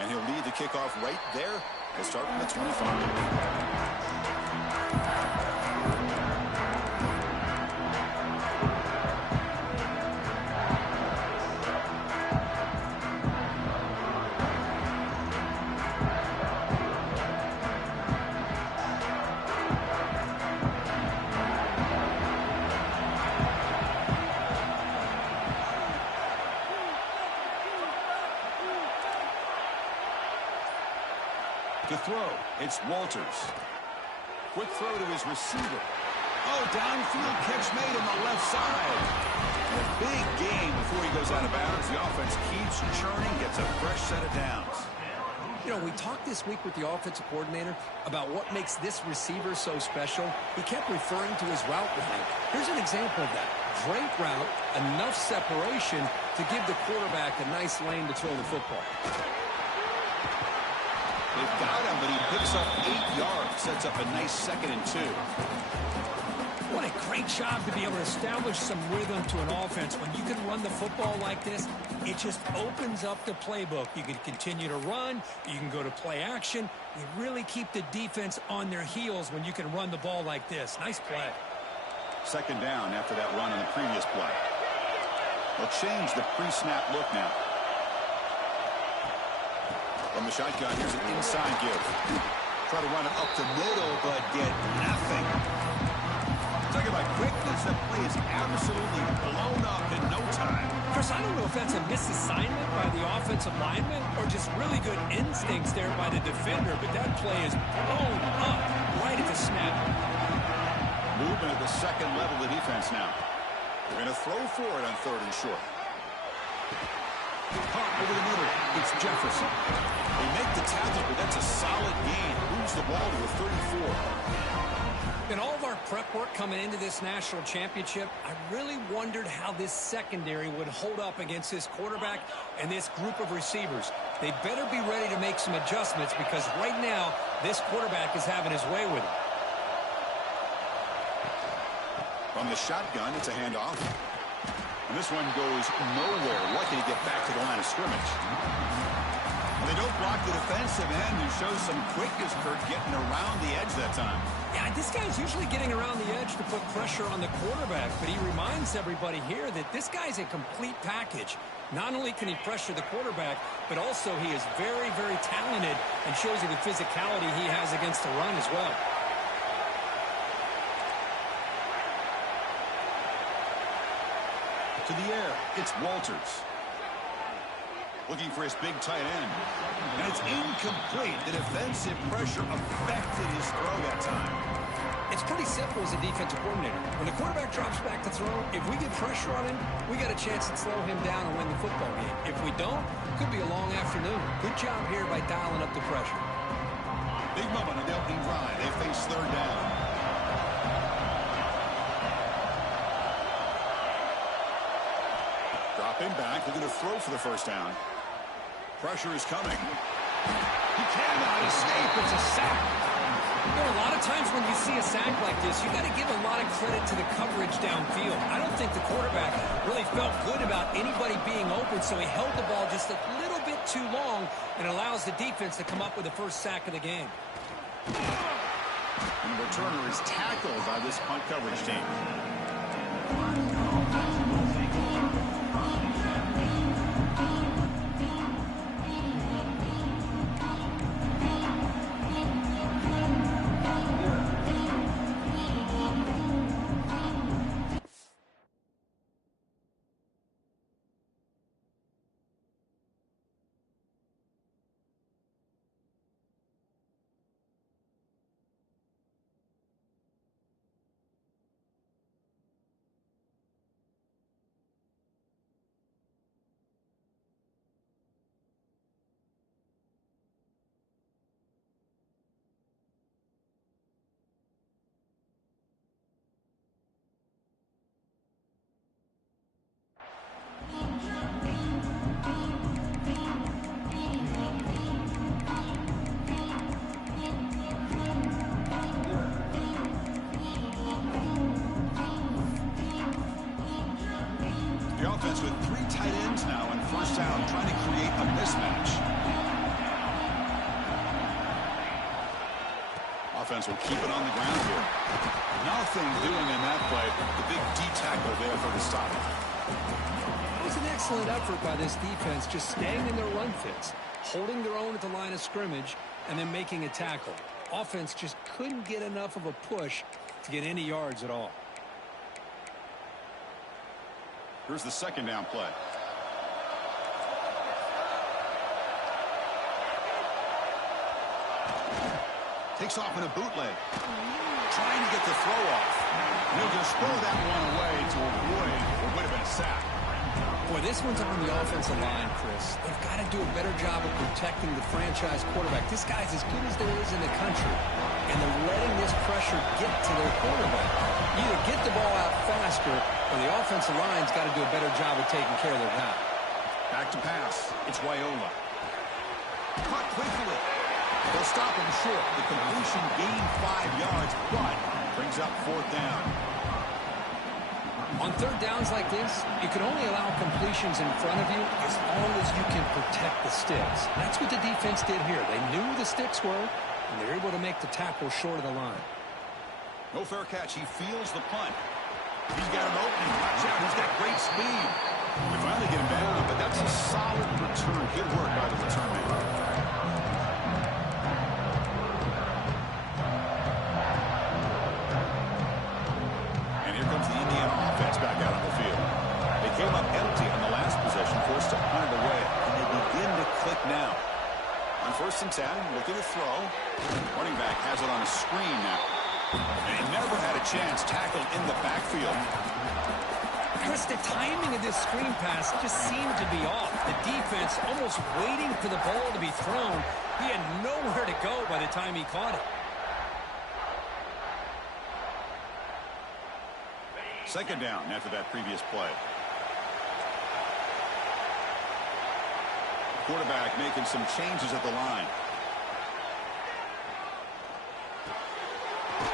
And he'll lead the kickoff right there. He'll start from the 25. To throw, it's Walters. Quick throw to his receiver. Oh, downfield catch made on the left side. A big gain before he goes out of bounds. The offense keeps churning, gets a fresh set of downs. You know, we talked this week with the offensive coordinator about what makes this receiver so special. He kept referring to his route running. Here's an example of that. Great route, enough separation to give the quarterback a nice lane to throw the football. They've got him, but he picks up 8 yards. Sets up a nice 2nd and 2. What a great job to be able to establish some rhythm to an offense. When you can run the football like this, it just opens up the playbook. You can continue to run. You can go to play action. You really keep the defense on their heels when you can run the ball like this. Nice play. 2nd down after that run on the previous play. They'll change the pre-snap look now. From the shotgun, here's an inside give. Try to run it up the middle, but get nothing. Talk about quickness. The play is absolutely blown up in no time. Chris, I don't know if that's a misassignment by the offensive lineman or just really good instincts there by the defender, but that play is blown up right at the snap. Movement at the 2nd level of the defense now. They're going to throw for it on 3rd and short. Caught over the middle. It's Jefferson. They make the tackle, but that's a solid gain. Moves the ball to a 34. In all of our prep work coming into this national championship, I really wondered how this secondary would hold up against this quarterback and this group of receivers. They better be ready to make some adjustments because right now, this quarterback is having his way with it. From the shotgun, it's a handoff. And this one goes nowhere. Lucky to get back to the line of scrimmage. They don't block the defensive end, who shows some quickness, Kurt, getting around the edge that time. Yeah, this guy's usually getting around the edge to put pressure on the quarterback, but he reminds everybody here that this guy's a complete package. Not only can he pressure the quarterback, but also he is very, very talented and shows you the physicality he has against the run as well. To the air, it's Walters. Looking for his big tight end. And it's incomplete. The defensive pressure affected his throw that time. It's pretty simple as a defensive coordinator. When the quarterback drops back to throw, if we get pressure on him, we got a chance to slow him down and win the football game. If we don't, it could be a long afternoon. Good job here by dialing up the pressure. Big moment on the opening drive. They face 3rd down. Dropping back, they're going to throw for the 1st down. Pressure is coming. He cannot escape. It's a sack. You know, a lot of times when you see a sack like this, you got to give a lot of credit to the coverage downfield. I don't think the quarterback really felt good about anybody being open, so he held the ball just a little bit too long and allows the defense to come up with the 1st sack of the game. And the returner is tackled by this punt coverage team. The offense with 3 tight ends now on 1st down, trying to create a mismatch. offense will keep it on the ground here. Nothing doing in that play. The big D tackle there for the stop. It was an excellent effort by this defense, just staying in their run fits, holding their own at the line of scrimmage, and then making a tackle. Offense just couldn't get enough of a push to get any yards at all. Here's the second down play. Takes off in a bootleg. Trying to get the throw off. And he'll just throw that one away to avoid what would have been a sack. Boy, this one's on the offensive line, Chris. They've got to do a better job of protecting the franchise quarterback. This guy's as good as there is in the country, and they're letting this pressure get to their quarterback. Either get the ball out faster, or the offensive line's got to do a better job of taking care of their guy. Back to pass. It's Wyola. Caught quickly. They'll stop him short. The completion gained 5 yards, but brings up fourth down. On third downs like this, you can only allow completions in front of you as long as you can protect the sticks. That's what the defense did here. They knew the sticks were, and they're able to make the tackle short of the line. No fair catch. He feels the punt. He's got an opening. Watch out. He's got great speed. We finally get him down, but that's a solid return. Good work by the return man. The Indiana offense back out on the field. They came up empty on the last possession, forced to punt it away, and they begin to click now. On 1st and 10, looking to throw. Running back has it on a screen now. And he never had a chance, tackled in the backfield. Chris, the timing of this screen pass just seemed to be off. The defense almost waiting for the ball to be thrown. He had nowhere to go by the time he caught it. Second down after that previous play. Quarterback making some changes at the line.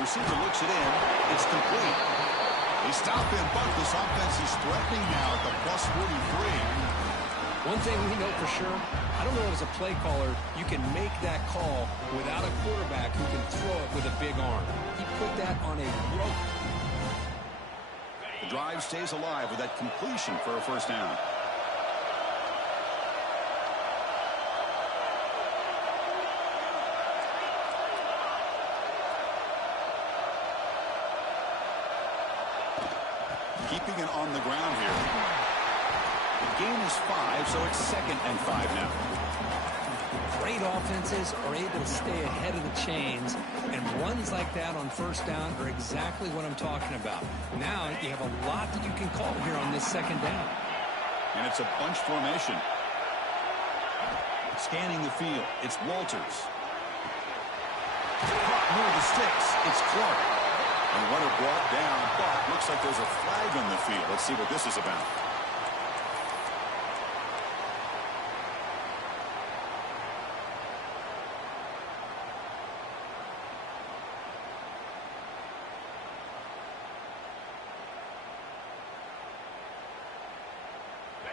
Receiver looks it in. It's complete. They stop him, but this offense is threatening now at the plus 43. One thing we know for sure, I don't know as a play caller, you can make that call without a quarterback who can throw it with a big arm. He put that on a rope. The drive stays alive with that completion for a first down. Keeping it on the ground here. The gain is 5, so it's 2nd and 5 now. Great offenses are able to stay ahead of the chains, and runs like that on first down are exactly what I'm talking about. Now you have a lot that you can call here on this second down. And it's a bunch formation. Scanning the field, it's Walters. Caught near the sticks, it's Clark. And runner brought down, but looks like there's a flag on the field. Let's see what this is about.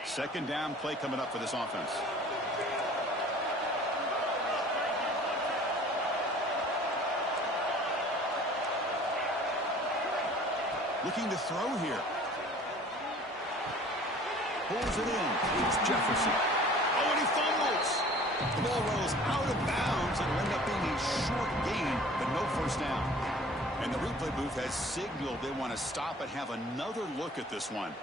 Second down play coming up for this offense. Looking to throw here. Pulls it in. It's Jefferson. Oh, and he fumbles. The ball rolls out of bounds and will end up being a short gain, but no first down. And the replay booth has signaled they want to stop and have another look at this one.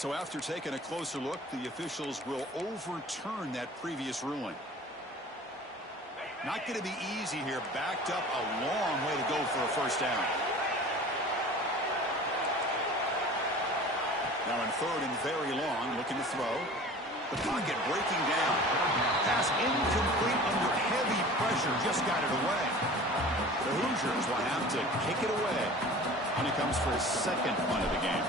So after taking a closer look, the officials will overturn that previous ruling. Not going to be easy here. Backed up a long way to go for a first down. Now in 3rd and very long, looking to throw. The pocket breaking down. Pass incomplete under heavy pressure. Just got it away. The Hoosiers will have to kick it away when it comes for his 2nd punt of the game.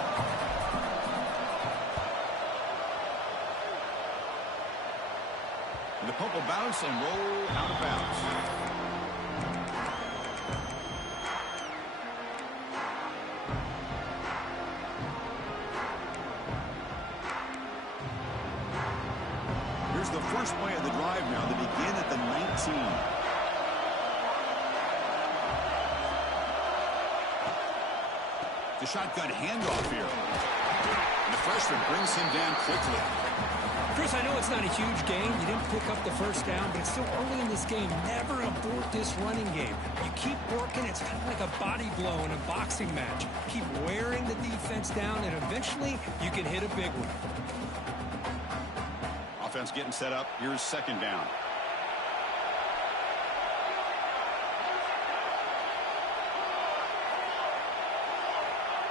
The punt will bounce and roll out of bounds. The shotgun handoff here. And the freshman brings him down quickly. Chris, I know it's not a huge gain. You didn't pick up the first down, but it's still early in this game. Never abort this running game. You keep working. It's kind of like a body blow in a boxing match. Keep wearing the defense down, and eventually you can hit a big one. Offense getting set up. Here's second down.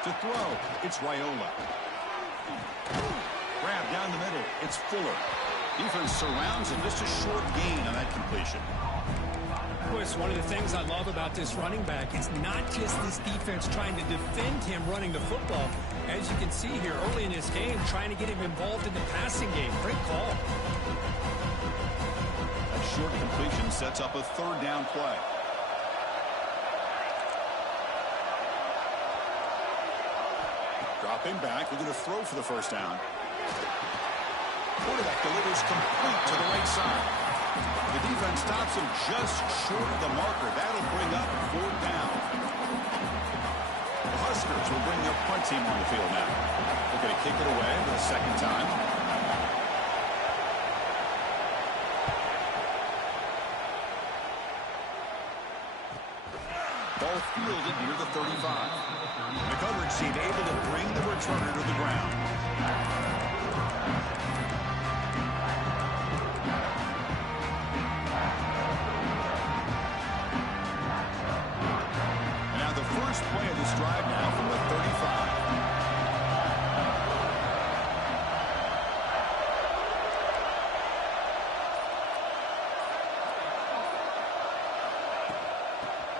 To throw, it's Raiola. Grab down the middle. It's Fuller. Defense surrounds him. Just a short gain on that completion. Chris, one of the things I love about this running back is not just this defense trying to defend him running the football. As you can see here early in this game, trying to get him involved in the passing game. Great call. That short completion sets up a third down play. Dropping back. We're going to throw for the first down. Quarterback delivers complete to the right side. The defense stops him just short of the marker. That'll bring up fourth down. The Huskers will bring their punt team on the field now. They're going to kick it away for the second time. Ball fielded near the 35. The coverage team able to bring the returner to the ground. First play of this drive now from the 35.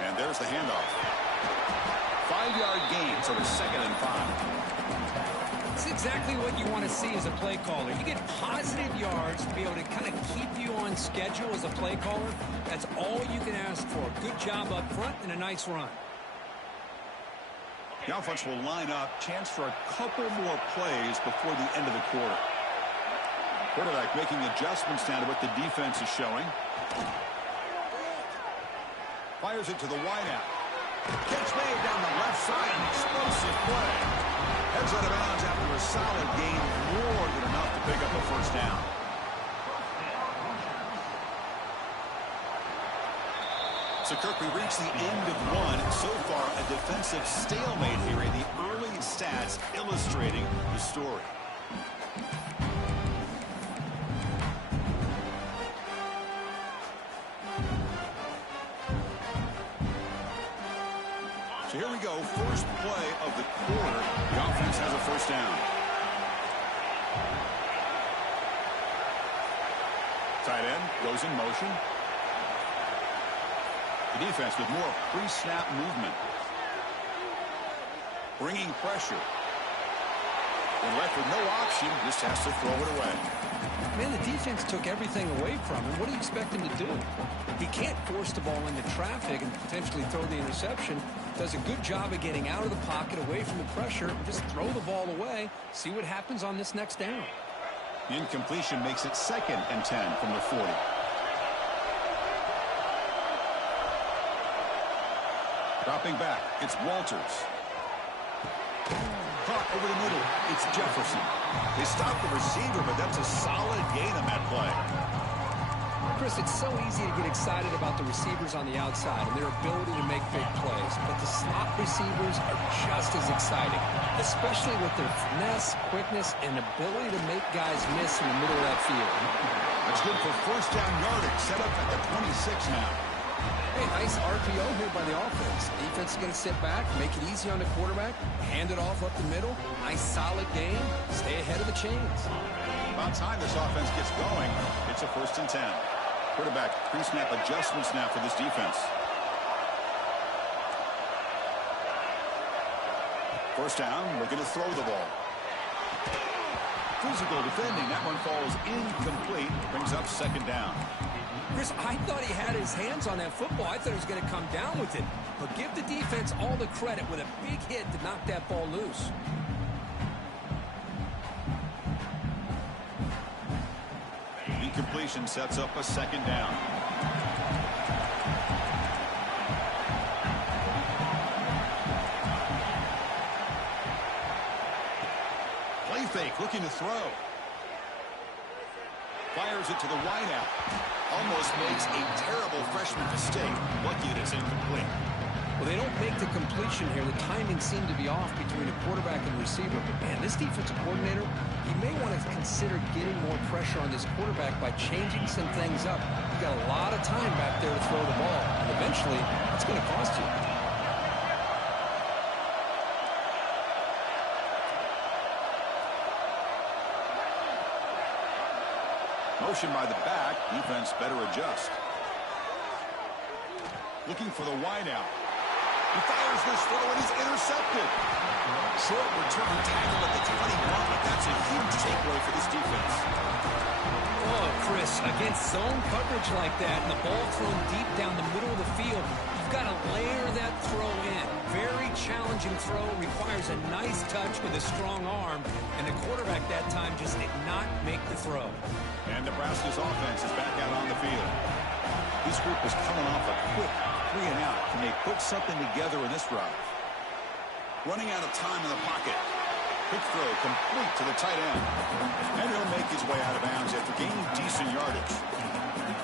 And there's the handoff. 5-yard gain, so it's 2nd and 5. It's exactly what you want to see as a play caller. You get positive yards to be able to kind of keep you on schedule as a play caller. That's all you can ask for. Good job up front and a nice run. The offense will line up. Chance for a couple more plays before the end of the quarter. Quarterback making adjustments now to what the defense is showing. Fires it to the wideout. Catch made down the left side. An explosive play. Heads out of bounds after a solid gain. More than enough to pick up a first down. So, Kirk, we reach the end of one. So far, a defensive stalemate here in the early stats illustrating the story. So here we go. First play of the quarter. The offense has a first down. Tight end goes in motion. The defense with more pre-snap movement. Bringing pressure. And left with no option, just has to throw it away. Man, the defense took everything away from him. What do you expect him to do? He can't force the ball into traffic and potentially throw the interception. Does a good job of getting out of the pocket, away from the pressure, and just throw the ball away. See what happens on this next down. The incompletion makes it 2nd and 10 from the 40. Dropping back, it's Walters. Caught over the middle, it's Jefferson. They stop the receiver, but that's a solid gain on that play. Chris, it's so easy to get excited about the receivers on the outside and their ability to make big plays, but the slot receivers are just as exciting, especially with their finesse, quickness, and ability to make guys miss in the middle of that field. That's good for first down yardage, set up at the 26 now. Hey, nice RPO here by the offense. Defense is going to sit back, make it easy on the quarterback, hand it off up the middle. Nice solid game. Stay ahead of the chains. About time this offense gets going. It's a 1st and 10. Quarterback pre-snap adjustments now for this defense. First down, looking to throw the ball. Physical defending. That one falls incomplete. Brings up 2nd down. Chris, I thought he had his hands on that football. I thought he was going to come down with it. But give the defense all the credit with a big hit to knock that ball loose. Incompletion sets up a 2nd down. Looking to throw. Fires it to the wideout. Almost makes a terrible freshman mistake. Lucky that it's incomplete. Well, they don't make the completion here. The timing seemed to be off between a quarterback and receiver. But, man, this defensive coordinator, he may want to consider getting more pressure on this quarterback by changing some things up. You've got a lot of time back there to throw the ball. And eventually, it's going to cost you. Motion by the back. Defense better adjust. Looking for the wideout. He fires this throw and is intercepted. Short return tackle at the 21, but that's a huge takeaway for this defense. Oh, Chris, against zone coverage like that and the ball thrown deep down the middle of the field, you've got to layer that throw in. Very challenging throw, requires a nice touch with a strong arm, and the quarterback that time just did not make the throw. And Nebraska's offense is back out on the field. This group is coming off a quick 3 and out. Can they put something together in this drive? Running out of time in the pocket. Quick throw complete to the tight end. And he'll make his way out of bounds after gaining decent yardage.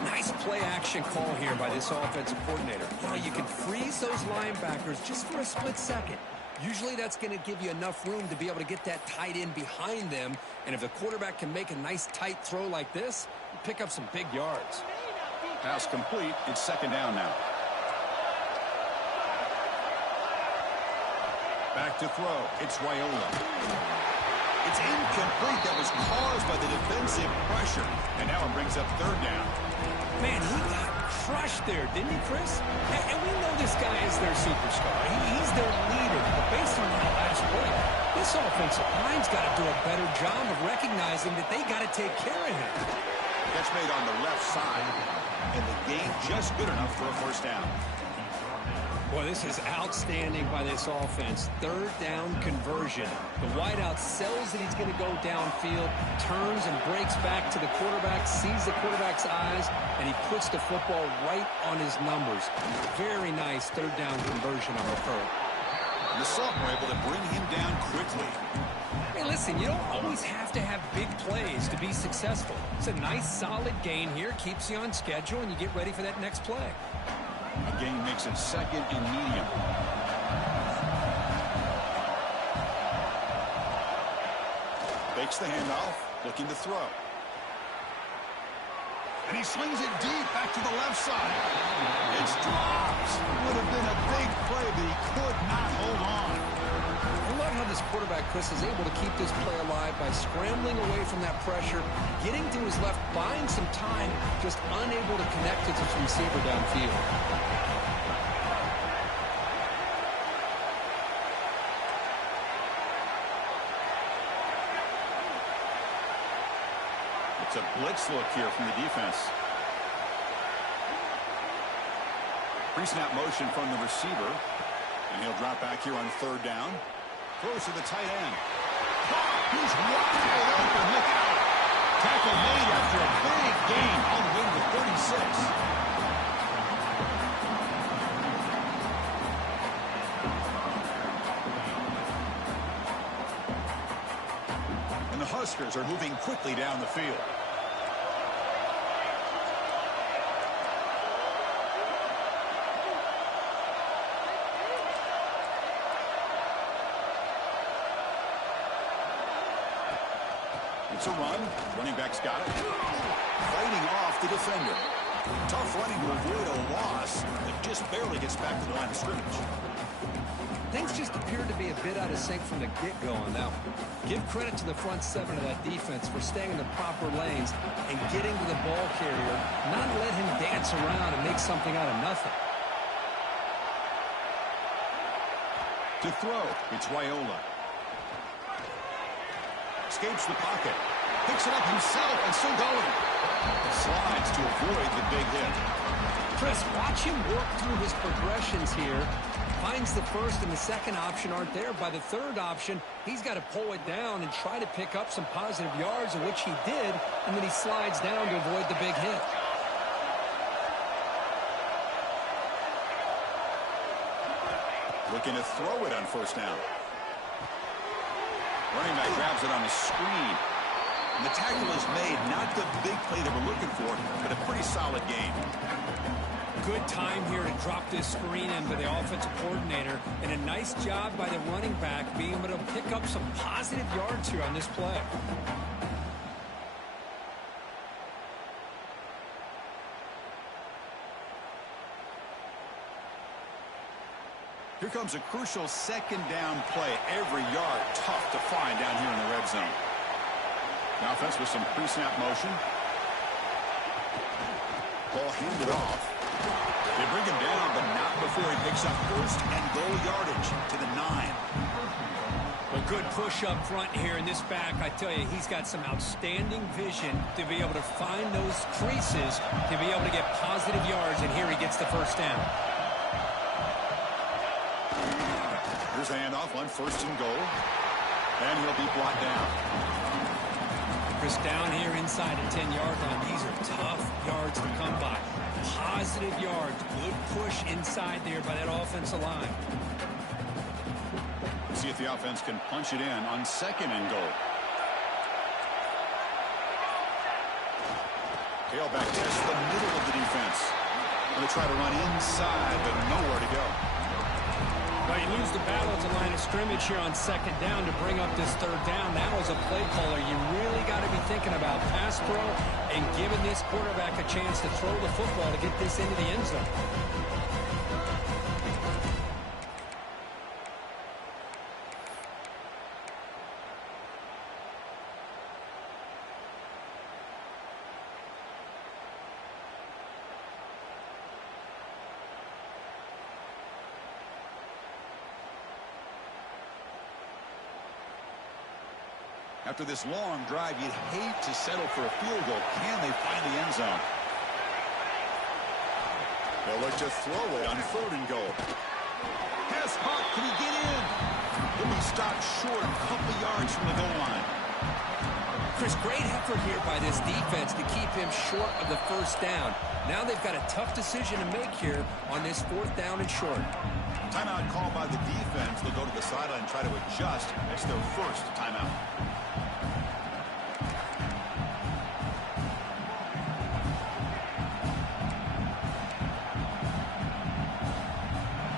Nice play action call here by this offensive coordinator. You know, you can freeze those linebackers just for a split second. Usually that's going to give you enough room to be able to get that tight end behind them. And if the quarterback can make a nice tight throw like this, you pick up some big yards. Pass complete. It's second down now. Back to throw. It's Raiola. It's incomplete. That was caused by the defensive pressure. And now it brings up third down. Man, he got crushed there, didn't he, Chris? And we know this guy is their superstar. He's their leader. But based on that last play, this offensive line's got to do a better job of recognizing that they got to take care of him. Catch made on the left side. And the gain just good enough for a first down. Boy, this is outstanding by this offense. Third down conversion. The wideout sells that he's going to go downfield, turns and breaks back to the quarterback, sees the quarterback's eyes, and he puts the football right on his numbers. Very nice third down conversion on the third. And the Sultan were able to bring him down quickly. Hey, listen, you don't always have to have big plays to be successful. It's a nice, solid gain here, keeps you on schedule, and you get ready for that next play. A gain makes it second and medium. Fakes the handoff, looking to throw. And he swings it deep back to the left side. It's dropped. Would have been a big play, but he could not hold on. I love how this quarterback, Chris, is able to keep this play alive by scrambling away from that pressure, getting to his left, buying some time, just unable to connect to his receiver downfield. It's a blitz look here from the defense. Pre-snap motion from the receiver. And he'll drop back here on third down. Throws to the tight end. He's wide open. Look out. Tackle made after a big gain. On win to 36. And the Huskers are moving quickly down the field. It's a run. Running back's got it. Fighting off the defender. Tough running to avoid a loss. It just barely gets back to the line of scrimmage. Things just appeared to be a bit out of sync from the get-go on that one. Give credit to the front seven of that defense for staying in the proper lanes and getting to the ball carrier, not let him dance around and make something out of nothing. To throw, it's Raiola. Escapes the pocket. Picks it up himself and still going. Slides to avoid the big hit. Chris, watch him work through his progressions here. Finds the first and the second option aren't there. By the third option, he's got to pull it down and try to pick up some positive yards, of which he did, and then he slides down to avoid the big hit. Looking to throw it on first down. Running back grabs it on a screen. And the tackle is made. Not the big play that we're looking for, but a pretty solid gain. Good time here to drop this screen in by the offensive coordinator. And a nice job by the running back being able to pick up some positive yards here on this play. Here comes a crucial second down play. Every yard tough to find down here in the red zone. The offense with some pre-snap motion. Ball handed off. They bring him down, but not before he picks up first and goal yardage to the 9. Well, good push up front here in this back. I tell you, he's got some outstanding vision to be able to find those creases, to be able to get positive yards, and here he gets the first down. Here's a handoff on first and goal. And he'll be brought down. Chris, down here inside the 10-yard line. These are tough yards to come by. Positive yards. Good push inside there by that offensive line. See if the offense can punch it in on second and goal. Tailback tests the middle of the defense. Going to try to run inside, but nowhere to go. Well, you lose the battle at the line of scrimmage here on second down to bring up this third down. Now as a play caller, you really got to be thinking about pass pro and giving this quarterback a chance to throw the football to get this into the end zone. After this long drive, you'd hate to settle for a field goal. Can they find the end zone? They'll look to throw it on third and goal. Pass caught. Can he get in? He'll be stopped short a couple yards from the goal line. Chris, great effort here by this defense to keep him short of the first down. Now they've got a tough decision to make here on this fourth down and short. Timeout called by the defense. They'll go to the sideline and try to adjust. It's their first timeout.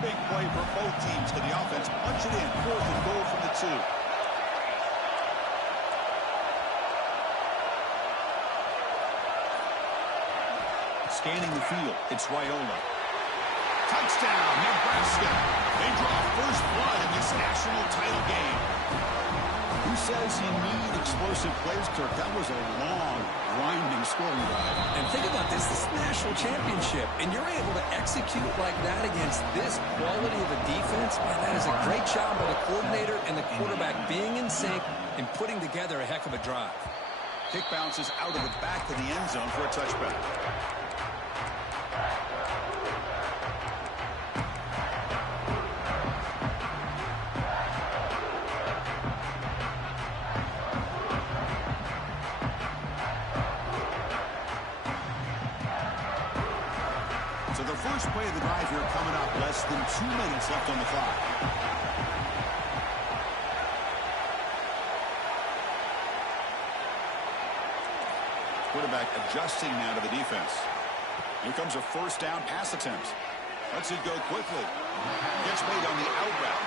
Big play for both teams. Can the offense punch it in? Fourth and goal from the 2. Scanning the field. It's Raiola. Touchdown, Nebraska. They draw first blood in this national title game. Who says you need explosive plays, Kirk? That was a long, grinding scoring drive. And think about this. This is a national championship, and you're able to execute like that against this quality of a defense. Man, that is a great job by the coordinator and the quarterback being in sync and putting together a heck of a drive. Kick bounces out of the back of the end zone for a touchback. So the first play of the drive here coming up, less than 2 minutes left on the clock. Quarterback adjusting now to the defense. Here comes a first down pass attempt. Lets it go quickly. Gets made on the out route.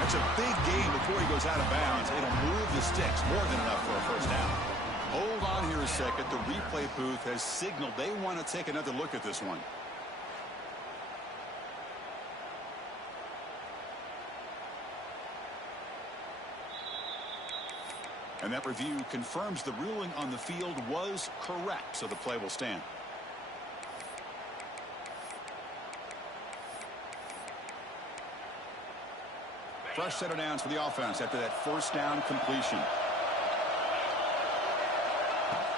That's a big gain before he goes out of bounds. It'll move the sticks. More than enough for a first down. Hold on here a second. The replay booth has signaled they want to take another look at this one. And that review confirms the ruling on the field was correct, so the play will stand. Fresh set of downs for the offense after that first down completion.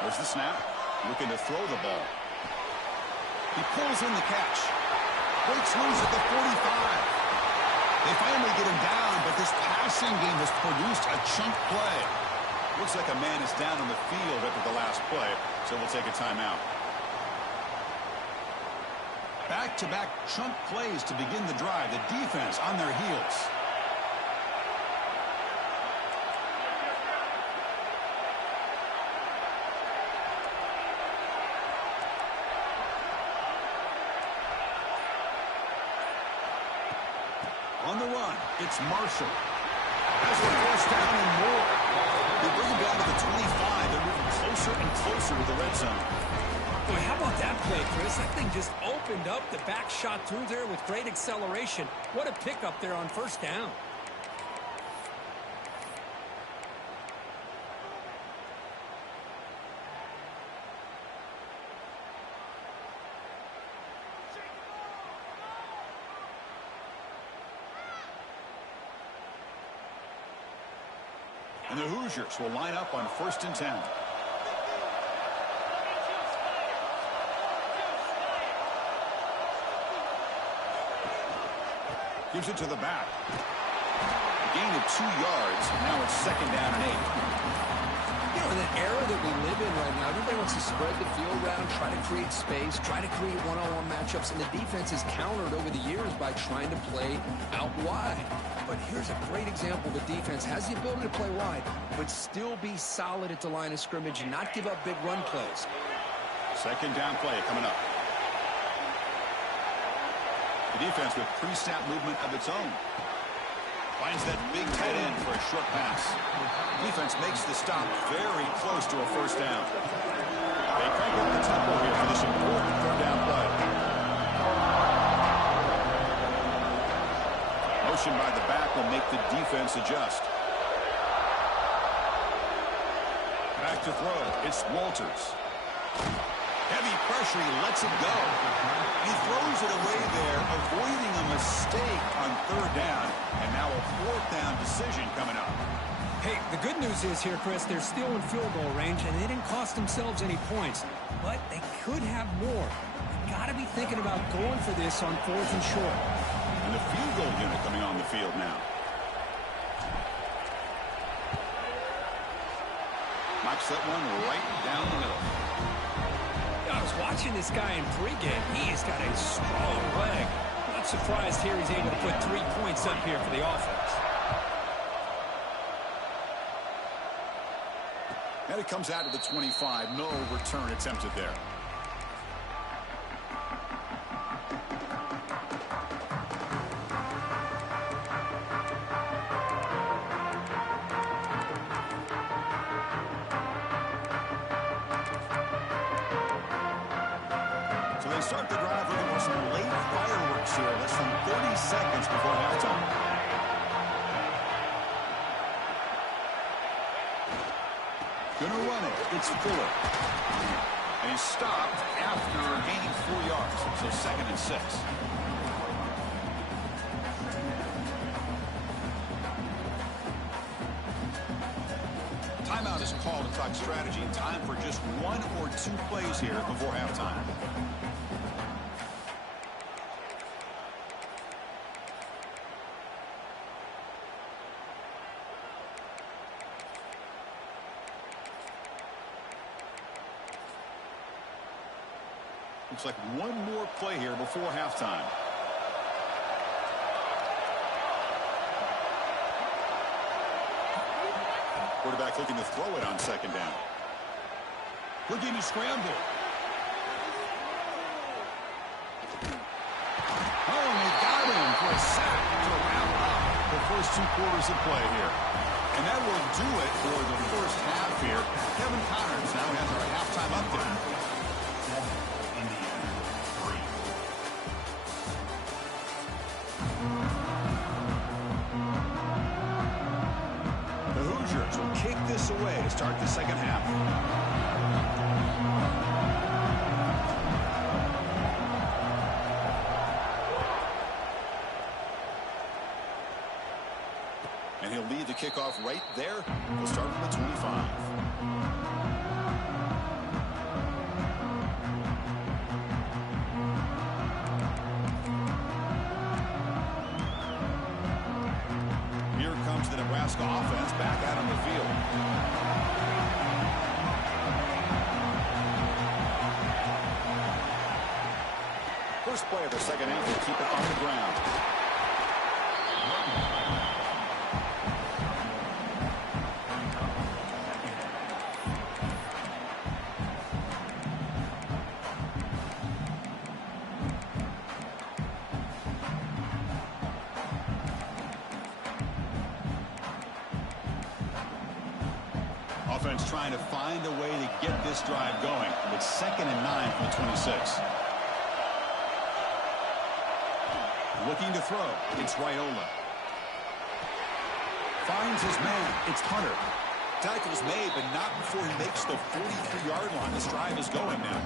There's the snap. Looking to throw the ball. He pulls in the catch. Breaks loose at the 45. They finally get him down, but this passing game has produced a chunk play. Looks like a man is down on the field after the last play, so we'll take a timeout. Back-to-back chunk plays to begin the drive. The defense on their heels. On the run, it's Marshall. That's the first down and more. They bring him down to the 25. They're moving closer and closer to the red zone. Boy, how about that play, Chris? That thing just opened up. The back shot through there with great acceleration. What a pickup there on first down. And the Hoosiers will line up on 1st and 10. Gives it to the back. Gain of 2 yards. Now it's 2nd down and 8. You know, in the era that we live in right now, everybody wants to spread the field around, try to create space, try to create one-on-one matchups, and the defense has countered over the years by trying to play out wide. But here's a great example. The defense has the ability to play wide, but still be solid at the line of scrimmage and not give up big run plays. 2nd down play coming up. The defense with pre-snap movement of its own. Finds that big tight end for a short pass. Defense makes the stop very close to a 1st down. They crank up the tempo here for this important 3rd down play. Motion by the back will make the defense adjust. Back to throw. It's Walters. Heavy pressure. He lets it go. He throws it away there, avoiding a mistake on 3rd down. And now a 4th down decision coming up. Hey, the good news is here, Chris, they're still in field goal range, and they didn't cost themselves any points. But they could have more. They've got to be thinking about going for this on 4th and short. And the field goal unit coming on the field now. Knocks that one right down the middle. I was watching this guy in pregame. He's got a strong leg. Not surprised here he's able to put 3 points up here for the offense. And it comes out to the 25. No return attempted there. Start the drive looking for some late fireworks here. Less than 30 seconds before halftime. Gonna run it. It's Fuller. And he's stopped after gaining 4 yards. So 2nd and 6. Timeout is called to talk strategy. Time for just 1 or 2 plays here before halftime. Looks like 1 more play here before halftime. Quarterback looking to throw it on 2nd down. Looking to scramble. Oh, and they got him for a sack to wrap up the first 2 quarters of play here. And that will do it for the first half here. Kevin Connors now has our halftime update. The Hoosiers will kick this away to start the 2nd half. And he'll lead the kickoff right there. He'll start from the 25. Here comes the Nebraska offense back out on the field. First play of the 2nd half will keep it on the ground. offense trying to find a way to get this drive going. It's 2nd and 9 from the 26. Looking to throw. It's Raiola. Finds his man. It's Hunter. Tackle's made, but not before he makes the 43-yard line. This drive is going now.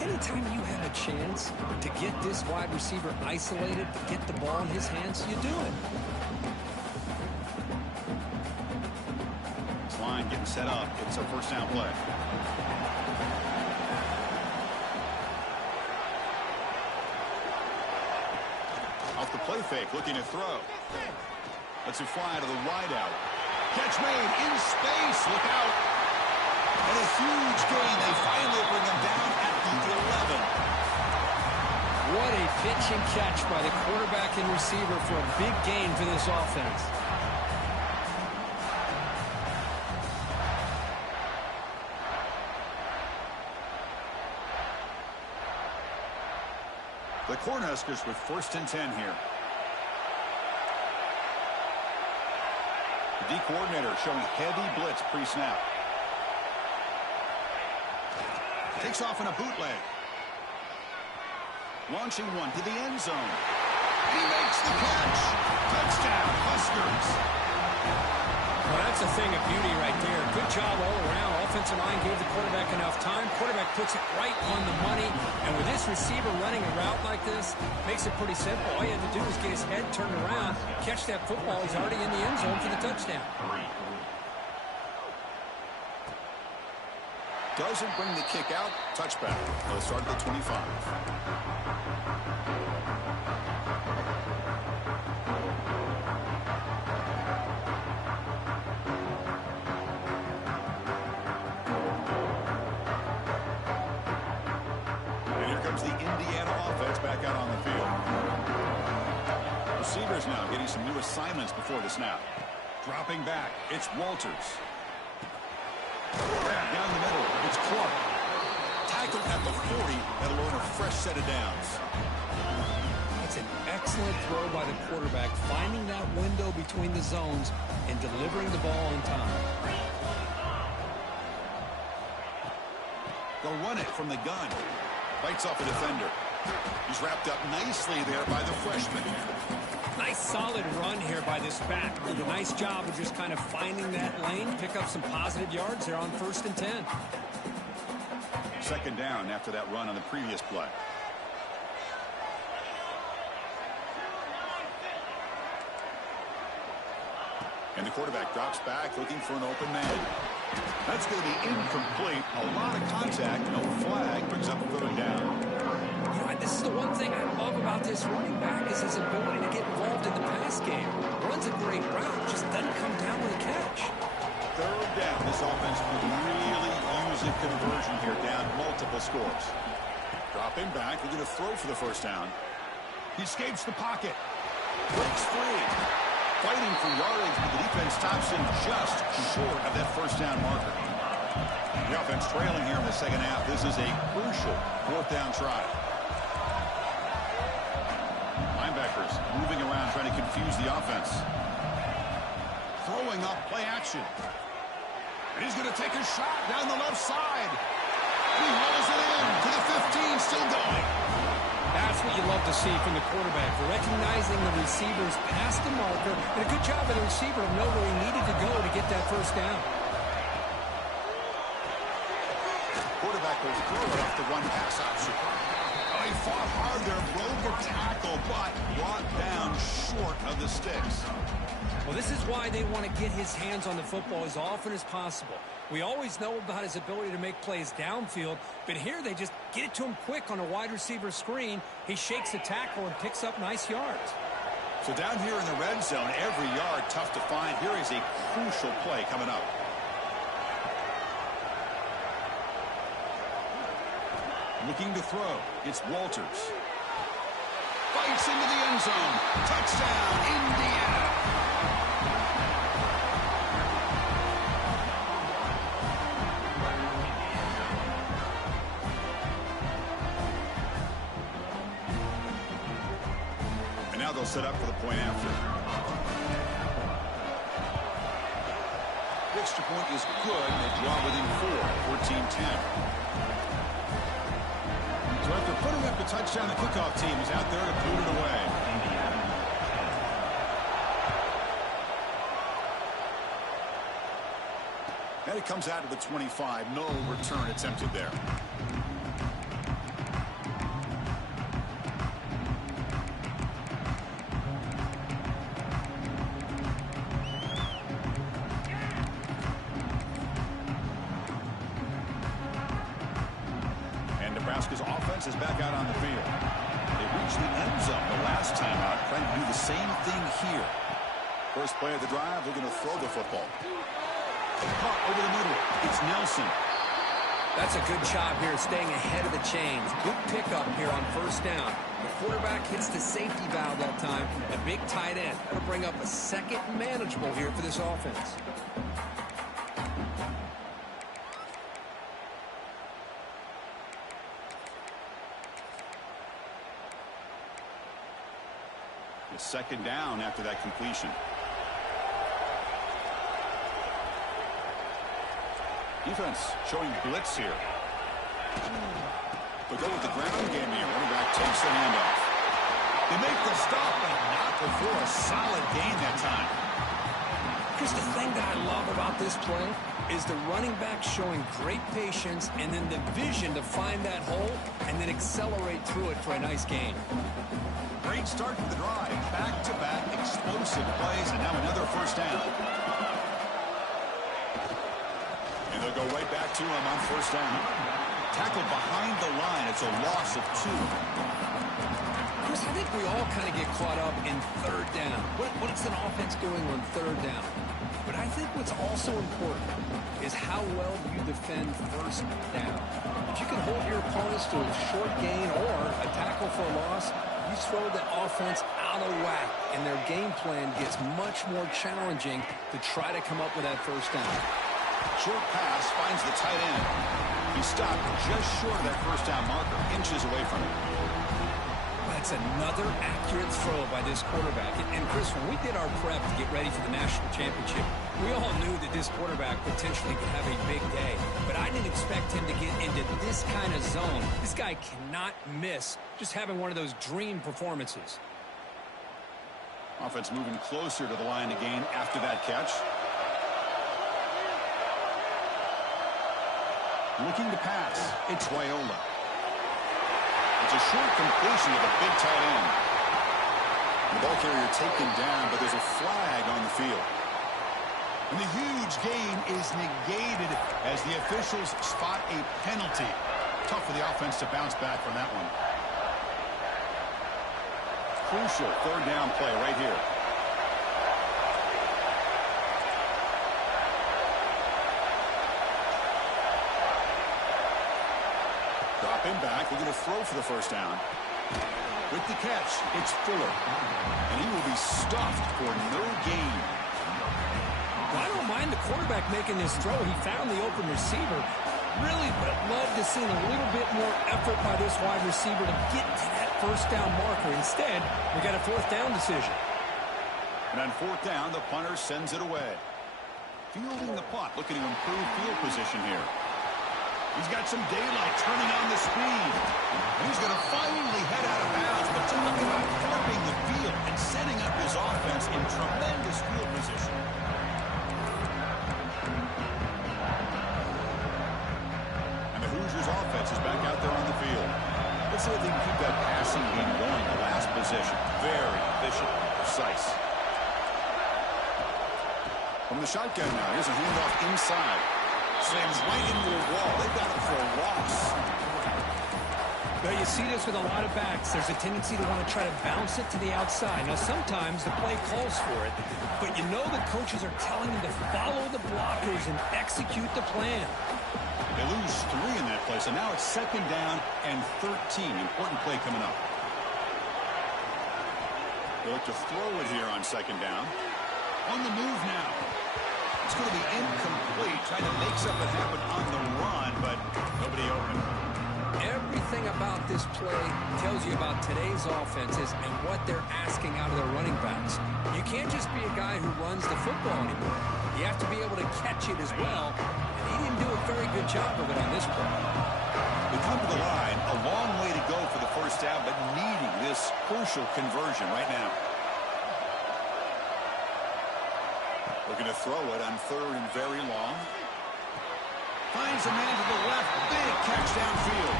Anytime you have a chance to get this wide receiver isolated, to get the ball in his hands, you do it. This line getting set up. It's a first down play. Off the play fake, looking to throw. Lets it fly to the wideout. Catch made in space. Look out. And a huge gain. They finally bring him down at the 11. What a pitch and catch by the quarterback and receiver for a big gain for this offense. The Cornhuskers with 1st and 10 here. The D coordinator showing heavy blitz pre-snap. Takes off in a bootleg. Launching one to the end zone. He makes the catch. Touchdown, Huskers. Well, that's a thing of beauty right there. Good job all around. Offensive line gave the quarterback enough time. Quarterback puts it right on the money. And with this receiver running a route like this, makes it pretty simple. All you had to do was get his head turned around, catch that football. He's already in the end zone for the touchdown. Doesn't bring the kick out. Touchback. They'll start at the 25. And here comes the Indiana offense back out on the field. Receivers now getting some new assignments before the snap. Dropping back. It's Walters. Down the middle, it's Clark. Tackled at the 40. That'll earn a fresh set of downs. That's an excellent throw by the quarterback, finding that window between the zones and delivering the ball in time. They'll run it from the gun. Bites off a defender. He's wrapped up nicely there by the freshman. Nice solid run here by this back. Did a nice job of just kind of finding that lane, pick up some positive yards there on 1st and 10. 2nd down after that run on the previous play. And the quarterback drops back looking for an open man. That's going to be incomplete. A lot of contact. No flag. Brings up 3rd down. You know, this is the one thing I love about this running back is his ability to get involved in the pass game. Runs a great route, just doesn't come down with a catch. 3rd down. This offense could really use a conversion here, down multiple scores. Dropping back, looking to throw for the 1st down. He escapes the pocket. Breaks free. Fighting for yardage, but the defense stops him just short of that 1st down marker. The offense trailing here in the 2nd half. This is a crucial 4th down try. Linebackers moving around, trying to confuse the offense. Throwing up, play action. And he's going to take a shot down the left side. And he rolls it in to the 15, still going. That's what you love to see from the quarterback. Recognizing the receiver's past the marker, and a good job by the receiver to know where he needed to go to get that 1st down. Quarterback goes through it off the one pass option. Oh, he fought hard there, broke a tackle, but brought down short of the sticks. Well, this is why they want to get his hands on the football as often as possible. We always know about his ability to make plays downfield, but here they just get it to him quick on a wide receiver screen. He shakes the tackle and picks up nice yards. So down here in the red zone, every yard tough to find. Here is a crucial play coming up. Looking to throw. It's Walters. Fights into the end zone. Touchdown, Indiana. And now they'll set up for the point after. extra point is good, and they draw within 4, 14-10. So after putting up the touchdown, the kickoff team is out there to boot it away. And it comes out to the 25. No return attempted there. Nebraska's offense is back out on the field. They reached the end zone the last time out, trying to do the same thing here. First play of the drive, they're going to throw the football. Caught over the middle. It's Nelson. That's a good job here staying ahead of the chains. Good pickup here on first down. The quarterback hits the safety valve that time. A big tight end. That'll bring up a second manageable here for this offense. Second down after that completion. Defense showing blitz here. They go with the ground game here. Running back takes the handoff. They make the stop, but not before a solid gain that time. Here's the thing that I love about this play is the running back showing great patience and then the vision to find that hole and then accelerate through it for a nice gain. Great start to the drive. Back-to-back explosive plays, and now another first down. And they'll go right back to him on first down. Tackled behind the line. It's a loss of 2. Chris, I think we all kind of get caught up in third down. What's an offense doing on third down? But I think what's also important is how well you defend first down. If you can hold your opponents to a short gain or a tackle for a loss, you throw the offense out of whack, and their game plan gets much more challenging to try to come up with that first down. Short pass finds the tight end. He stopped just short of that first down marker, inches away from it. That's another accurate throw by this quarterback. And Chris, when we did our prep to get ready for the national championship, we all knew that this quarterback potentially could have a big day. But I didn't expect him to get into this kind of zone. This guy cannot miss just having one of those dream performances. Offense moving closer to the line to gain after that catch. Looking to pass. It's Viola. It's a short completion to the big tight end. The ball carrier taken down, but there's a flag on the field. And the huge gain is negated as the officials spot a penalty. Tough for the offense to bounce back from that one. Crucial third down play right here. Drop him back. They're going to throw for the first down. With the catch, it's Fuller. And he will be stuffed for no gain. Well, I don't mind the quarterback making this throw. He found the open receiver. Really would have loved to see a little bit more effort by this wide receiver to get to that first down marker. Instead, we got a fourth down decision. And on fourth down, the punter sends it away. Fielding the punt, looking to improve field position here. He's got some daylight, turning on the speed. He's going to finally head out of bounds, but talk about flipping the field and setting up his offense in tremendous field position. And the Hoosiers offense is back out there on the field. Let's see if they can keep that passing game going. The last possession, very efficient and precise. From the shotgun now, here's a handoff inside. Slams right into a wall. They've got it for a loss. Well, you see this with a lot of backs. There's a tendency to want to try to bounce it to the outside. Now, sometimes the play calls for it, but you know the coaches are telling them to follow the blockers and execute the plan. They lose 3 in that play, so now it's second down and 13. Important play coming up. They look to throw it here on second down. On the move now. It's going to be incomplete. Trying to make something happen on the run, but nobody open. Everything about this play tells you about today's offenses and what they're asking out of their running backs. You can't just be a guy who runs the football anymore. You have to be able to catch it as well, and he didn't do a very good job of it on this play. We come to the line, a long way to go for the first down, but needing this crucial conversion right now. Looking to throw it on 3rd and very long. Finds a man to the left. Big catch downfield.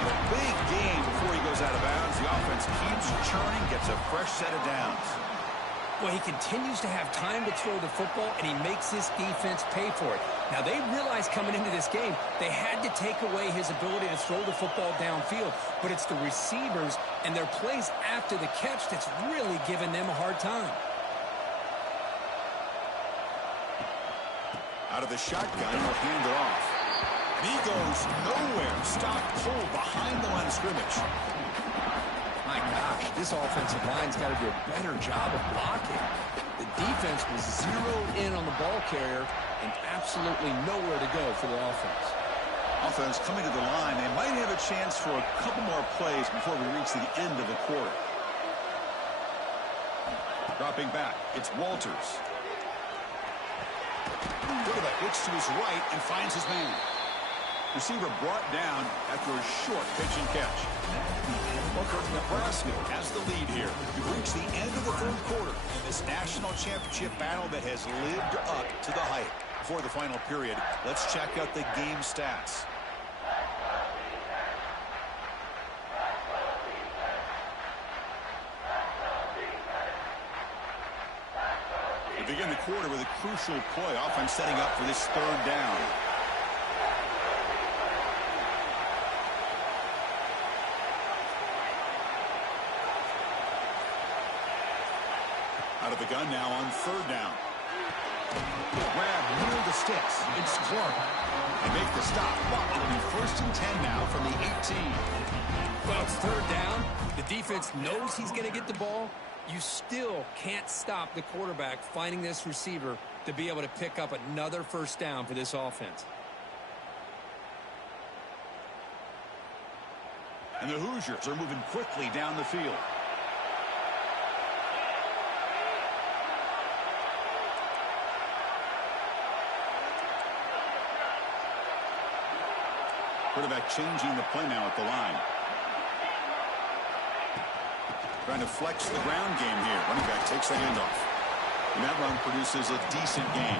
And a big gain before he goes out of bounds. The offense keeps churning, gets a fresh set of downs. Well, he continues to have time to throw the football, and he makes this defense pay for it. Now, they realized coming into this game they had to take away his ability to throw the football downfield, but it's the receivers and their plays after the catch that's really giving them a hard time. Out of the shotgun, he'll hand it off. And he goes nowhere. Stop cold behind the line of scrimmage. My gosh, this offensive line's got to do a better job of blocking. The defense was zeroed in on the ball carrier and absolutely nowhere to go for the offense. Offense coming to the line. They might have a chance for a couple more plays before we reach the end of the quarter. Dropping back, it's Walters. Quarterback looks to his right and finds his man. Receiver brought down after a short pitch and catch. Nebraska has the lead here. We've reached the end of the 3rd quarter in this national championship battle that has lived up to the hype. Before the final period, let's check out the game stats. We begin the quarter with a crucial play. Offense setting up for this 3rd down. Out of the gun now on 3rd down. Grab near the sticks. It's Clark. They make the stop. It'll be 1st and 10 now from the 18. Well, it's 3rd down. The defense knows he's going to get the ball. You still can't stop the quarterback finding this receiver to be able to pick up another 1st down for this offense. And the Hoosiers are moving quickly down the field. Quarterback changing the play now at the line. Trying to flex the ground game here. Running back takes the handoff. And that run produces a decent gain.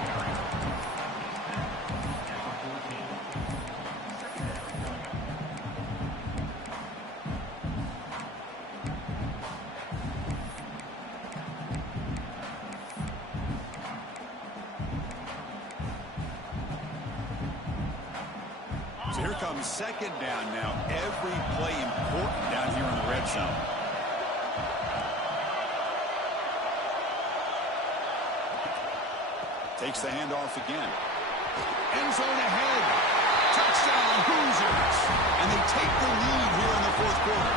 So here comes 2nd down now. Every play important down here in the red zone. Takes the handoff again. End zone ahead. Touchdown, Hoosiers. And they take the lead here in the 4th quarter.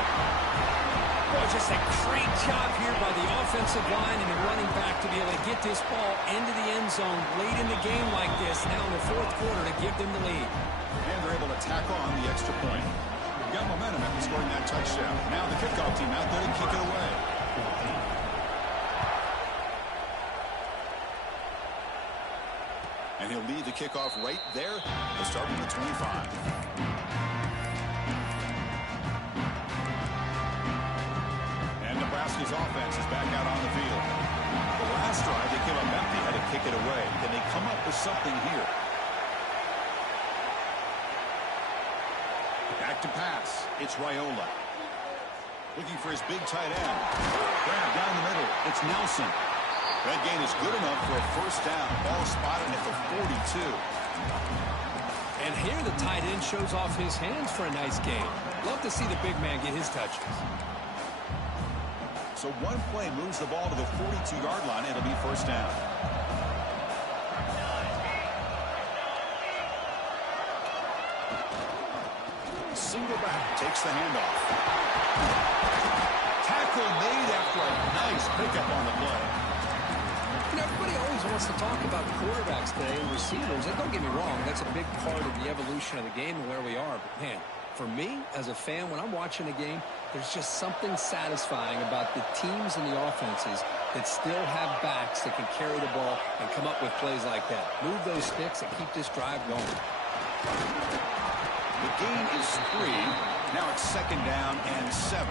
Well, just a great job here by the offensive line and the running back to be able to get this ball into the end zone late in the game like this, now in the 4th quarter, to give them the lead. And they're able to tack on the extra point. They've got momentum after scoring that touchdown. Now the kickoff team out there to kick it away. And he'll lead the kickoff right there. He'll start with the 25. And Nebraska's offense is back out on the field. The last drive, they came up empty, had to kick it away. Can they come up with something here? Back to pass. It's Raiola. Looking for his big tight end. Grab down the middle. It's Nelson. That gain is good enough for a 1st down. Ball spotted at the 42. And here the tight end shows off his hands for a nice gain. Love to see the big man get his touches. So one play moves the ball to the 42-yard line. It'll be 1st down. Single back. Takes the handoff. Tackle made after a nice pickup on the play. You know, everybody always wants to talk about quarterbacks today and receivers. And don't get me wrong, that's a big part of the evolution of the game and where we are. But, man, for me, as a fan, when I'm watching a game, there's just something satisfying about the teams and the offenses that still have backs that can carry the ball and come up with plays like that. Move those sticks and keep this drive going. The gain is 3. Now it's 2nd down and 7.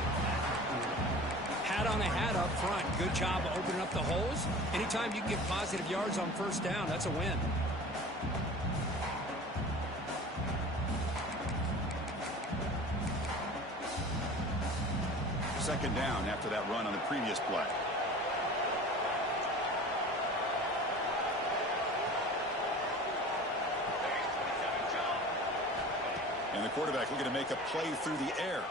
Hat on a hat up front. Good job of opening up the holes. Anytime you can get positive yards on first down, that's a win. Second down after that run on the previous play. And the quarterback looking to make a play through the air.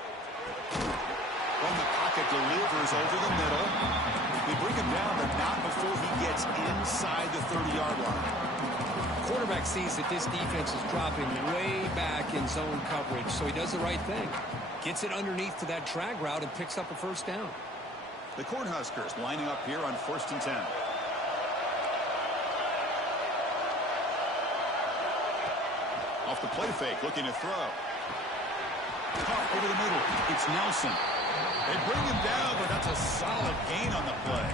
From the pocket, delivers over the middle. They bring him down, but not before he gets inside the 30-yard line. Quarterback sees that this defense is dropping way back in zone coverage, so he does the right thing. Gets it underneath to that drag route and picks up a first down. The Cornhuskers lining up here on 1st and 10. Off the play fake, looking to throw. Caught over the middle. It's Nelson. They bring him down, but that's a solid gain on the play.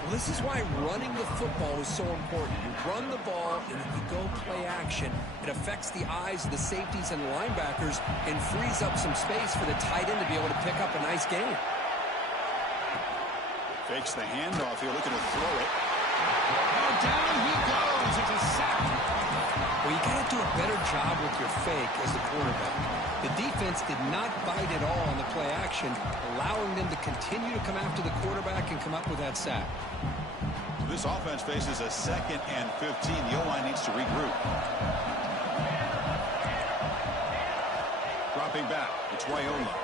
Well, this is why running the football is so important. You run the ball, and if you go play action, it affects the eyes of the safeties and linebackers and frees up some space for the tight end to be able to pick up a nice gain. Fakes the handoff here, looking to throw it. Oh, down he goes. It's a sack. Well, you got to do a better job with your fake as the quarterback. The defense did not bite at all on the play action, allowing them to continue to come after the quarterback and come up with that sack. This offense faces a 2nd and 15. The O-line needs to regroup. Dropping back, it's Raiola.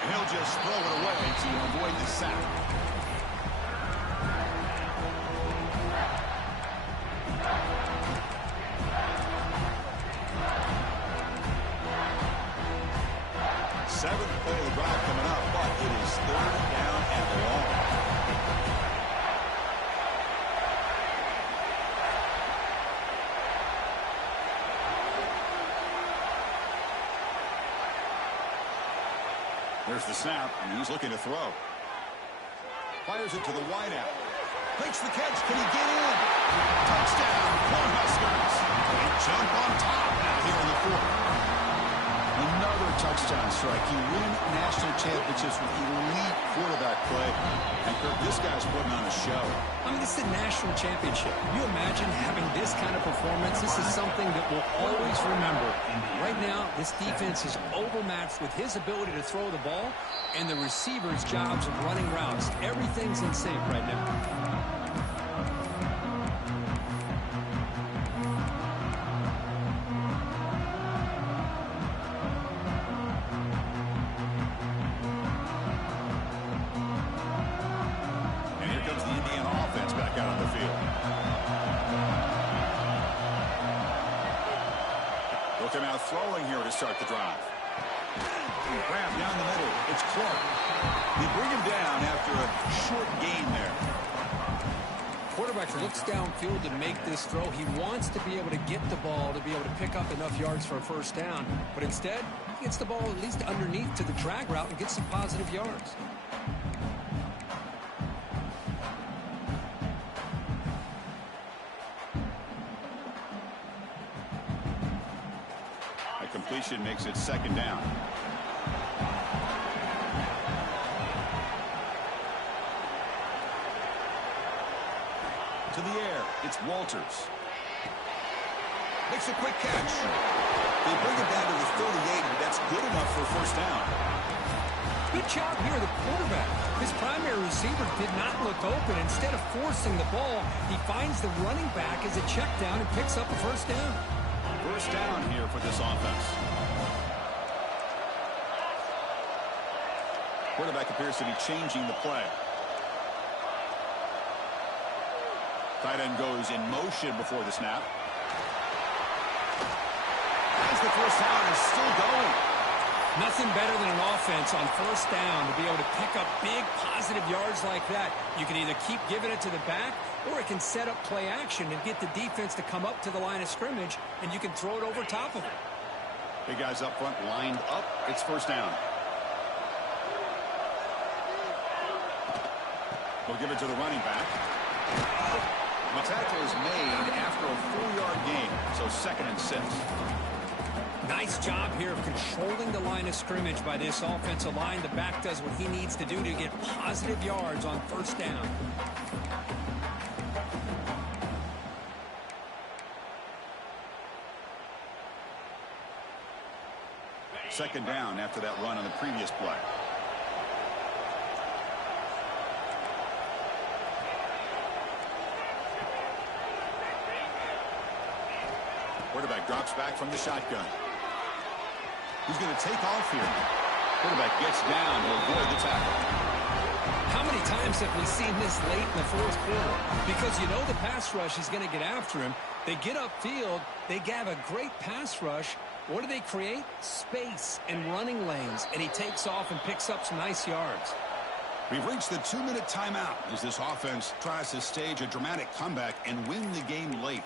And he'll just throw it away to avoid the sack. Seventh play of the drive coming up, but it is 3rd down and long. There's the snap, and he's looking to throw. Fires it to the wideout. Makes the catch. Can he get in? Touchdown, Cornhuskers. They jump on top out here in the 4th. Another touchdown strike. You win national championships with elite quarterback play. And Kirk, this guy's putting on a show. I mean, this is a national championship. Can you imagine having this kind of performance? This is something that we'll always remember. Right now, this defense is overmatched with his ability to throw the ball and the receiver's jobs of running routes. Everything's in sync right now. Come out throwing here to start the drive. Grab down the middle. It's Clark. They bring him down after a short gain there. Quarterback looks downfield to make this throw. He wants to be able to get the ball to be able to pick up enough yards for a first down. But instead, he gets the ball at least underneath to the drag route and gets some positive yards. Completion makes it 2nd down. To the air, it's Walters. Makes a quick catch. They bring it down to the 38, but that's good enough for a first down. Good job here, the quarterback. His primary receiver did not look open. Instead of forcing the ball, he finds the running back as a check down and picks up a first down. First down here for this offense. Quarterback appears to be changing the play. Tight end goes in motion before the snap. As the first down is still going. Nothing better than an offense on first down to be able to pick up big positive yards like that. You can either keep giving it to the back, or it can set up play action and get the defense to come up to the line of scrimmage, and you can throw it over top of it. Big guys up front lined up. It's first down. We'll give it to the running back. The tackle is made after a 4-yard gain, so 2nd and 6. Nice job here of controlling the line of scrimmage by this offensive line. The back does what he needs to do to get positive yards on 1st down. Second down after that run on the previous play. Quarterback drops back from the shotgun. He's going to take off here. Quarterback gets down to avoid the tackle. How many times have we seen this late in the 4th quarter? Because you know the pass rush is going to get after him. They get upfield. They have a great pass rush. What do they create? Space and running lanes. And he takes off and picks up some nice yards. We've reached the 2-minute timeout as this offense tries to stage a dramatic comeback and win the game late.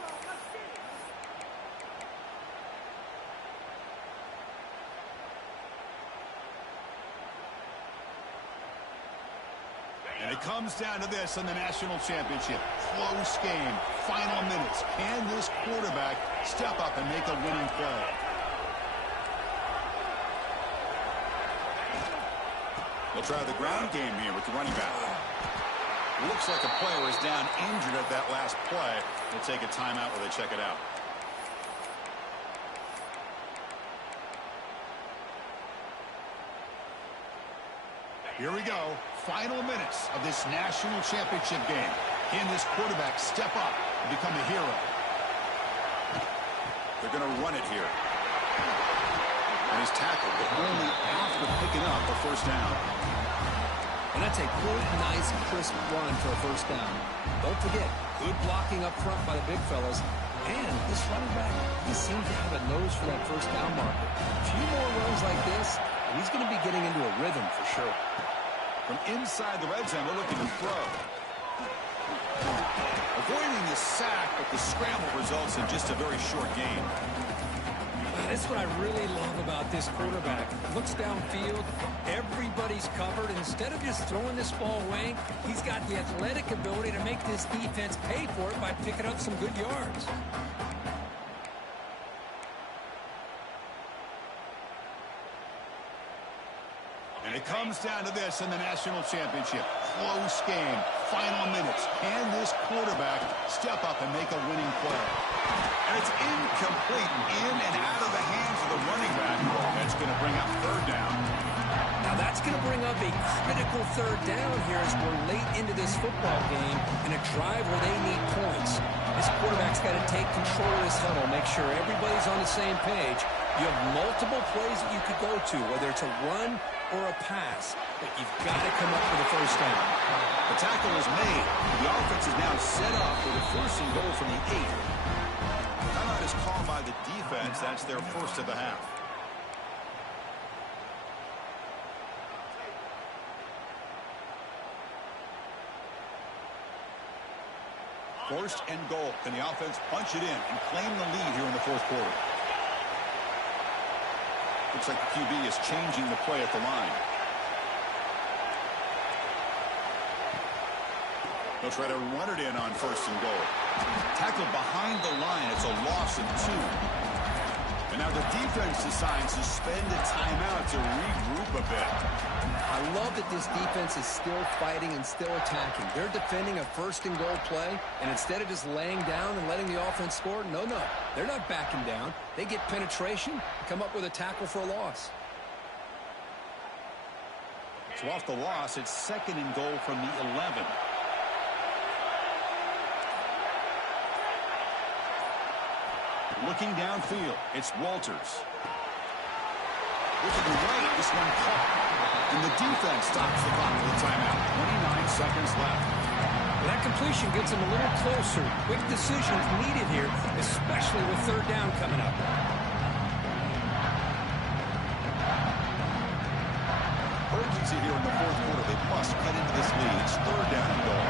And it comes down to this in the national championship. Close game. Final minutes. Can this quarterback step up and make a winning play? They'll try the ground game here with the running back. Looks like a player is down injured at that last play. They'll take a timeout while they check it out. Here we go. Final minutes of this national championship game. Can this quarterback step up and become a hero? They're going to run it here. And he's tackled, but only after picking up a 1st down. And that's a good, nice, crisp run for a 1st down. Don't forget, good blocking up front by the big fellas. And this running back, he seems to have a nose for that 1st down marker. A few more runs like this, and he's going to be getting into a rhythm for sure. From inside the red zone, they're looking to throw. Avoiding the sack, but the scramble results in just a very short gain. That's what I really love about this quarterback. Looks downfield, everybody's covered. Instead of just throwing this ball away, he's got the athletic ability to make this defense pay for it by picking up some good yards. And it comes down to this in the national championship. Close game. Final minutes. Can this quarterback step up and make a winning play? And it's incomplete. In and out of the hands of the running back. That's going to bring up 3rd down. Now that's going to bring up a critical 3rd down here as we're late into this football game in a drive where they need points. This quarterback's got to take control of this huddle, make sure everybody's on the same page. You have multiple plays that you could go to, whether it's a run or a pass, but you've got to come up with a 1st down. The tackle is made. The offense is now set up for the 1st and goal from the 8. Timeout is called by the defense. That's their 1st of the half. First and goal. Can the offense punch it in and claim the lead here in the 4th quarter? Looks like the QB is changing the play at the line. They'll try to run it in on 1st and goal. Tackled behind the line. It's a loss of 2. And now the defense decides to spend a timeout to regroup a bit. I love that this defense is still fighting and still attacking. They're defending a 1st and goal play, and instead of just laying down and letting the offense score, no, they're not backing down. They get penetration, come up with a tackle for a loss. So off the loss, it's 2nd and goal from the 11. Looking downfield, it's Walters. Looking right, this one caught. And the defense stops the clock with a timeout. 29 seconds left. Well, that completion gets them a little closer. Quick decisions needed here, especially with 3rd down coming up. Urgency here in the 4th quarter. They must cut into this lead. It's 3rd down and goal.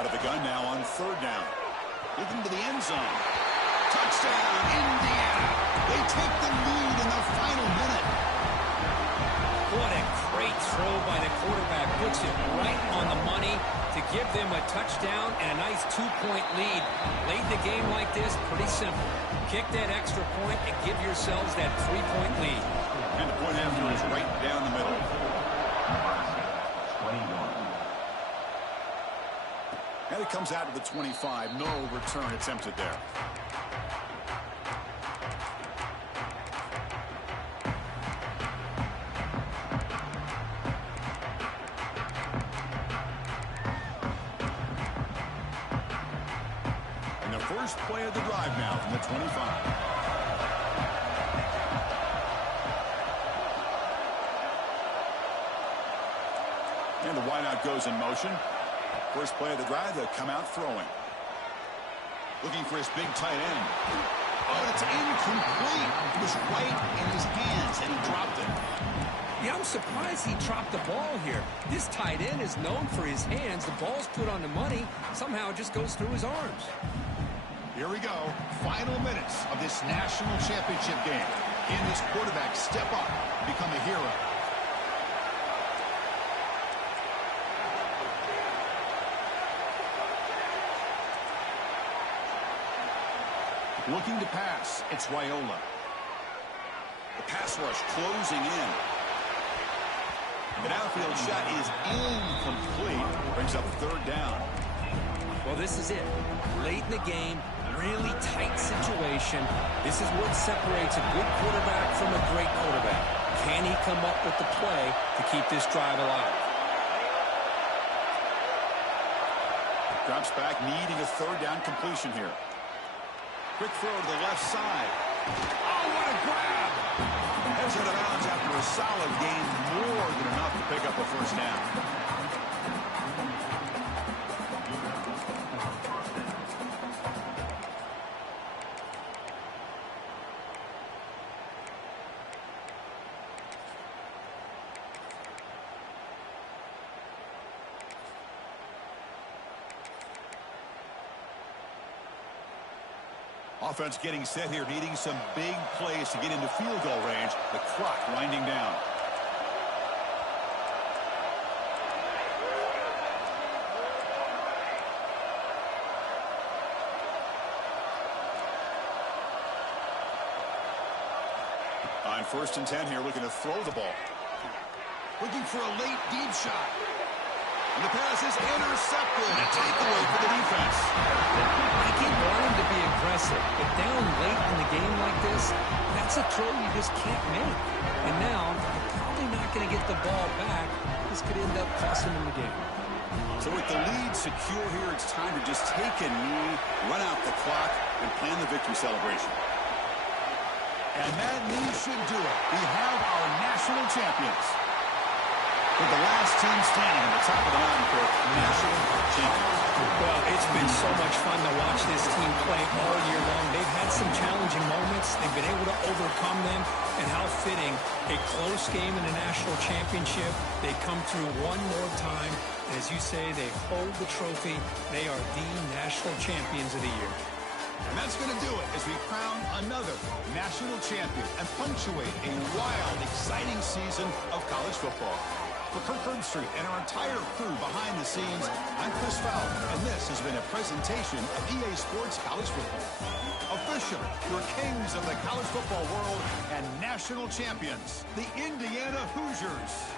Out of the gun now on 3rd down. Looking to the end zone. Touchdown, Indiana. They take the lead in the final minute. puts it right on the money to give them a touchdown and a nice 2-point lead. Late in the game like this, pretty simple. Kick that extra point and give yourselves that 3-point lead. And the point after is right down the middle. And it comes out to the 25. No return attempted there. And the first play of the drive now from the 25. And the wideout goes in motion. First play of the drive, they'll come out throwing. Looking for his big tight end. Oh, it's incomplete. It was right in his hands, and he dropped it. Yeah, I'm surprised he dropped the ball here. This tight end is known for his hands. The ball's put on the money. Somehow it just goes through his arms. Here we go. Final minutes of this national championship game. Can this quarterback step up and become a hero? Looking to pass. It's Raiola. The pass rush closing in. The outfield shot is incomplete. Brings up third down. Well, this is it. Late in the game, really tight situation. This is what separates a good quarterback from a great quarterback. Can he come up with the play to keep this drive alive? Drops back, needing a third down completion here. Quick throw to the left side. Oh, what a grab! Heads out of bounds after a solid gain, more than enough to pick up a first down. Offense getting set here, needing some big plays to get into field goal range. The clock winding down. On 1st and 10 here, looking to throw the ball. Looking for a late deep shot. And the pass is intercepted. A takeaway for the defense. I keep wanting to be aggressive, but down late in the game like this, that's a throw you just can't make. And now, you're probably not going to get the ball back. This could end up costing them the game. So with the lead secure here, it's time to just take a knee, run out the clock, and plan the victory celebration. And that knee should do it. We have our national champions. With the last team standing at the top of the mountain for national champions. Well, it's been so much fun to watch this team play all year long. They've had some challenging moments. They've been able to overcome them. And how fitting, a close game in the national championship. They come through one more time. And as you say, they hold the trophy. They are the national champions of the year. And that's going to do it as we crown another national champion and punctuate a wild, exciting season of college football. For Kirk Herbstreit and our entire crew behind the scenes, I'm Chris Fowler, and this has been a presentation of EA Sports College Football. Officially, your kings of the college football world and national champions, the Indiana Hoosiers.